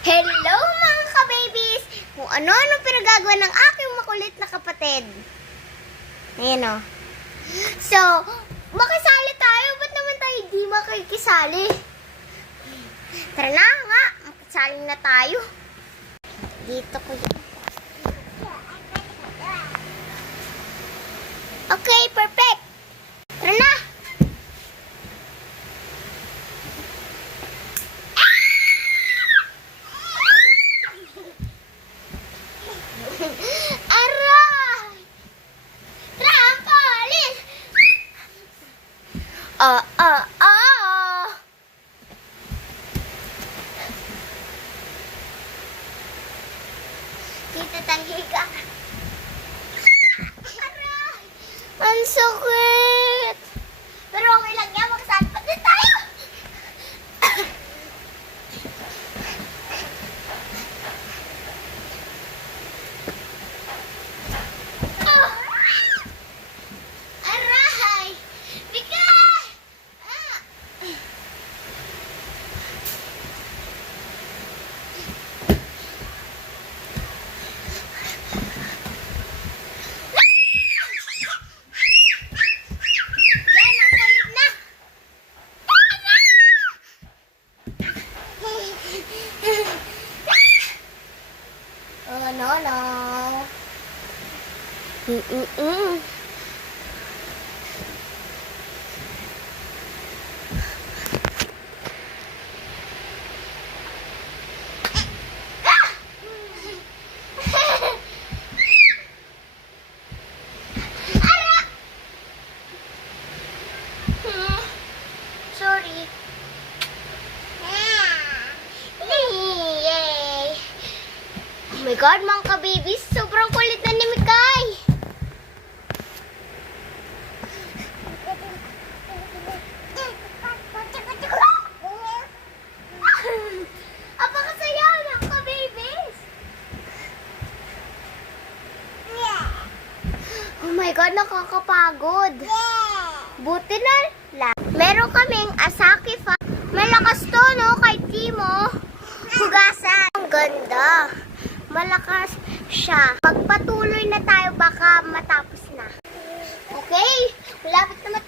Hello mga ka-babies! Kung ano-ano pinagagawa ng aking makulit na kapatid. Ayan o. So, makisali tayo. Ba't naman tayo di makikisali? Tara na nga, makisali na tayo. Dito ko yun. Okay, perfect. Tara na. Aray! Trampolin! Dito tayo ka. Aray! Ang sakit! Pero okay lang yan, makasali pa din tayo! Aray! Bigat! Yan, nakulit na! Oh, no. Sorry. Yay! Oh my God, mga ka-babies, sobrang kulit na ni Mikay. Apakasaya, mga ka-babies. Oh my God, nakakapagod. Buti na lang. Meron kaming Asaki fa. Malakas to, no? Kay Timo. Hugasan. Ang ganda. Malakas siya. Pagpatuloy na tayo, baka matapos na. Okay. Malapit na